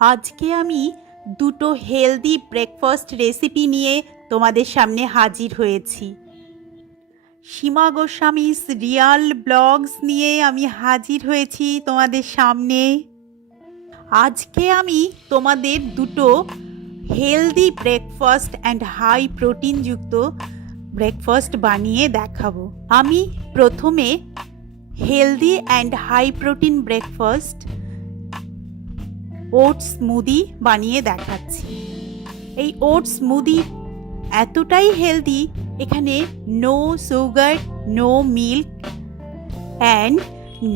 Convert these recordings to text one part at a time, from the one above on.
আজকে আমি দুটো হেলদি ব্রেকফাস্ট রেসিপি নিয়ে তোমাদের সামনে হাজির হয়েছি। সীমা গোস্বামীস রিয়াল ব্লগস নিয়ে আমি হাজির হয়েছি তোমাদের সামনে। আজকে আমি তোমাদের দুটো হেলদি ব্রেকফাস্ট অ্যান্ড হাই প্রোটিনযুক্ত ব্রেকফাস্ট বানিয়ে দেখাবো। আমি প্রথমে healthy and high protein breakfast oats smoothie বানিয়ে দেখাচ্ছি। এই ওটস স্মুদি এতটাই হেলদি, এখানে no sugar, no milk and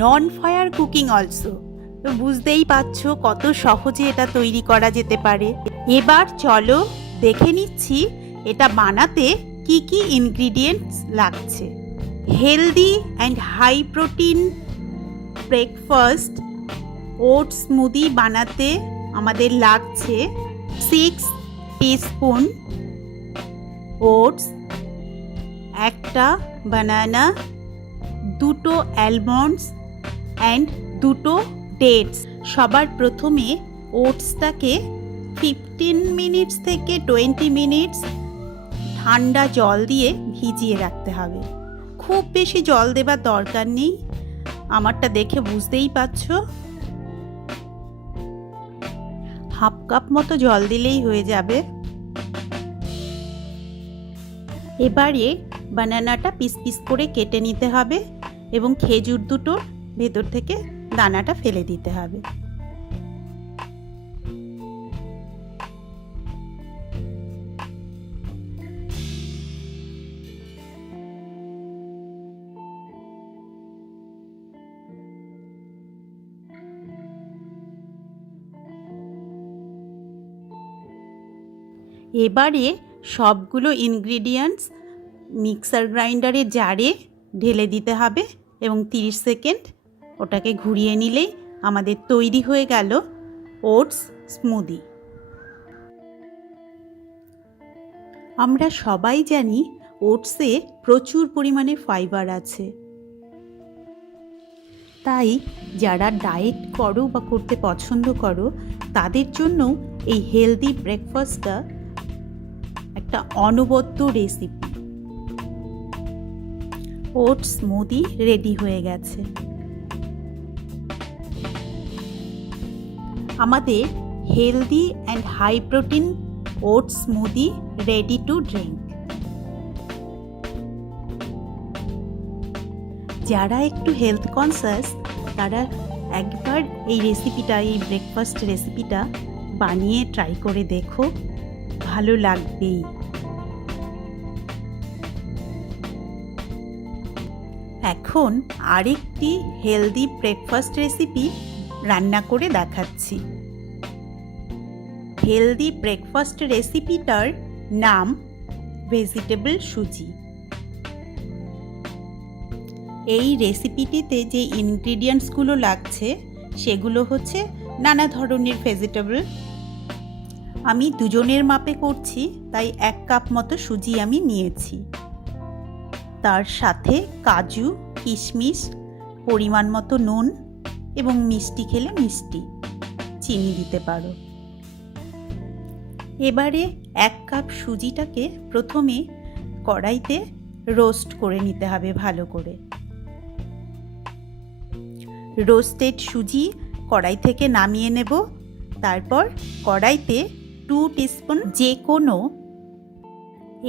non fire cooking also. তো বুঝতেই পারছো কত সহজে এটা তৈরি করা যেতে পারে। এবার চলো দেখে নিচ্ছি এটা বানাতে কি কি ইনগ্রিডিয়েন্টস লাগছে। Healthy and high protein breakfast oats smoothie বানাতে আমাদের লাগছে 6 টিস্পুন ওটস, একটা বানানা, দুটো অ্যালমন্ডস অ্যান্ড দুটো ডেটস। সবার প্রথমে ওটসটাকে 15 মিনিটস থেকে 20 মিনিটস ঠান্ডা জল দিয়ে ভিজিয়ে রাখতে হবে। খুব বেশি জল দেবার দরকার নেই, আমারটা দেখে বুঝতেই পারছো। হাফ কাপ মতো জল দিলেই হয়ে যাবে। এবারে বানানাটা পিস পিস করে কেটে নিতে হবে এবং খেজুর দুটোর ভেতর থেকে দানাটা ফেলে দিতে হবে। এবারে সবগুলো ইনগ্রিডিয়েন্টস মিক্সার গ্রাইন্ডারের জারে ঢেলে দিতে হবে এবং 30 সেকেন্ড ওটাকে ঘুরিয়ে নিলেই আমাদের তৈরি হয়ে গেল ওটস স্মুদি। আমরা সবাই জানি ওটসে প্রচুর পরিমাণে ফাইবার আছে, তাই যারা ডায়েট করো বা করতে পছন্দ করো তাদের জন্য এই হেলদি ব্রেকফাস্টটা একটা অনবদ্য রেসিপি। ওটস স্মুদি রেডি হয়ে গেছে। আমাদের healthy and high protein oats smoothie ready to drink. যারা একটু হেলথ কনসিয়াস তারা একবার এই রেসিপিটা, এই ব্রেকফাস্ট রেসিপিটা বানিয়ে ট্রাই করে দেখো, ভালো লাগবেই। এখন আরেকটি হেলদি ব্রেকফাস্ট রেসিপি রান্না করে দেখাচ্ছি। হেলদি ব্রেকফাস্ট রেসিপিটার নাম ভেজিটেবল সুজি। এই রেসিপিটিতে যে ইনগ্রিডিয়েন্টসগুলো লাগছে সেগুলো হচ্ছে নানা ধরনের ভেজিটেবল। আমি দুজনের মাপে করছি, তাই 1 কাপ মতো সুজি আমি নিয়েছি। তার সাথে কাজু, কিশমিশ, পরিমাণ মতো নুন এবং মিষ্টি খেলে মিষ্টি, চিনি দিতে পারো। এবারে 1 কাপ সুজিটাকে প্রথমে কড়াইতে রোস্ট করে নিতে হবে ভালো করে। রোস্টেড সুজি কড়াই থেকে নামিয়ে নেব। তারপর কড়াইতে 2 টিস্পুন যে কোনো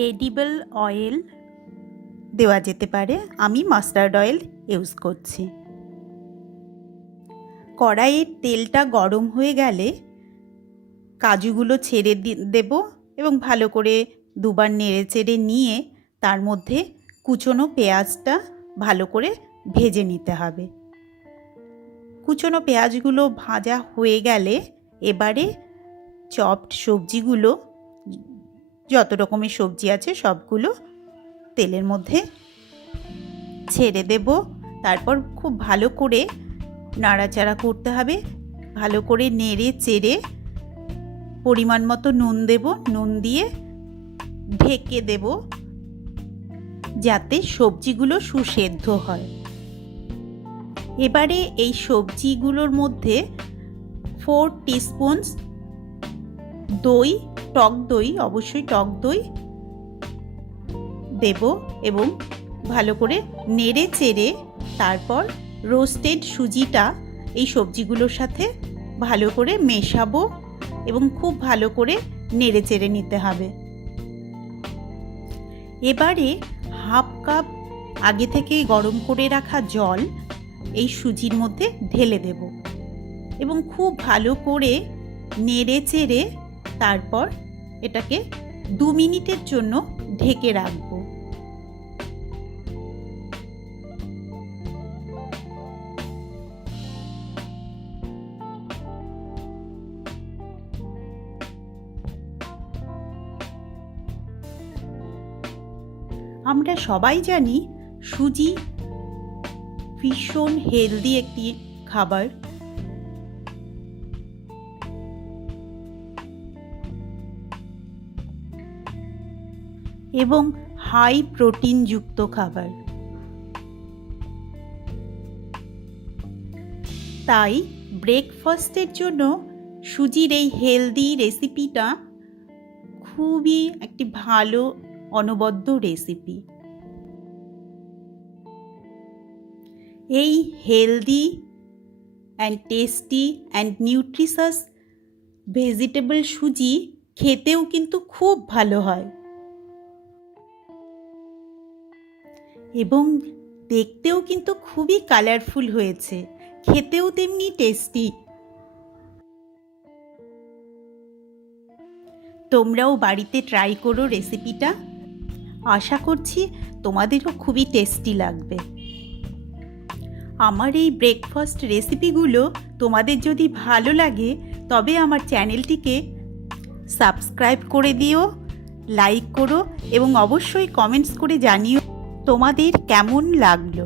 এডিবল অয়েল দেওয়া যেতে পারে, আমি মাস্টার্ড অয়েল ইউজ করছি। কড়াইয়ের তেলটা গরম হয়ে গেলে কাজুগুলো ছেড়ে দেব এবং ভালো করে দুবার নেড়ে চেড়ে নিয়ে তার মধ্যে কুচনো পেঁয়াজটা ভালো করে ভেজে নিতে হবে। কুচনো পেঁয়াজগুলো ভাজা হয়ে গেলে এবারে চপড সবজিগুলো, যত রকমের সবজি আছে সবগুলো তেলের মধ্যে ছেড়ে দেব। তারপর খুব ভালো করে নাড়াচাড়া করতে হবে, ভালো করে নেড়ে চেড়ে পরিমাণ মতো নুন দেব। নুন দিয়ে ঢেকে দেব যাতে সবজিগুলো সুসেদ্ধ হয়। এবারে এই সবজিগুলোর মধ্যে 4 টিস্পুনস দই, টক দই, অবশ্যই টক দই দেব এবং ভালো করে নেড়ে চেড়ে তারপর রোস্টেড সুজিটা এই সবজিগুলোর সাথে ভালো করে মেশাবো এবং খুব ভালো করে নেড়ে চেড়ে নিতে হবে। এবারে হাফ কাপ আগে থেকে গরম করে রাখা জল এই সুজির মধ্যে ঢেলে দেব এবং খুব ভালো করে নেড়ে চেড়ে তারপর এটাকে 2 মিনিটের জন্য ঢেকে রাখবো। আমরা সবাই জানি সুজি ভীষণ হেলদি একটি খাবার। এবং হাই প্রোটিন যুক্ত খাবার। তাই ব্রেকফাস্টের জন্য সুজির এই হেলদি রেসিপিটা খুবই একটি ভালো অনবদ্য রেসিপি। এই healthy and tasty and nutritious vegetable সুজি খেতেও কিন্তু খুব ভালো হয় এবং দেখতেও কিন্তু খুবই কালারফুল হয়েছে, খেতেও তেমনি টেস্টি। তোমরাও বাড়িতে ট্রাই করো রেসিপিটা, আশা করছি তোমাদেরও খুবই টেস্টি লাগবে। আমার এই ব্রেকফাস্ট রেসিপিগুলো তোমাদের যদি ভালো লাগে তবে আমার চ্যানেলটিকে সাবস্ক্রাইব করে দিও, লাইক করো এবং অবশ্যই কমেন্টস করে জানিও তোমাদের কেমন লাগলো।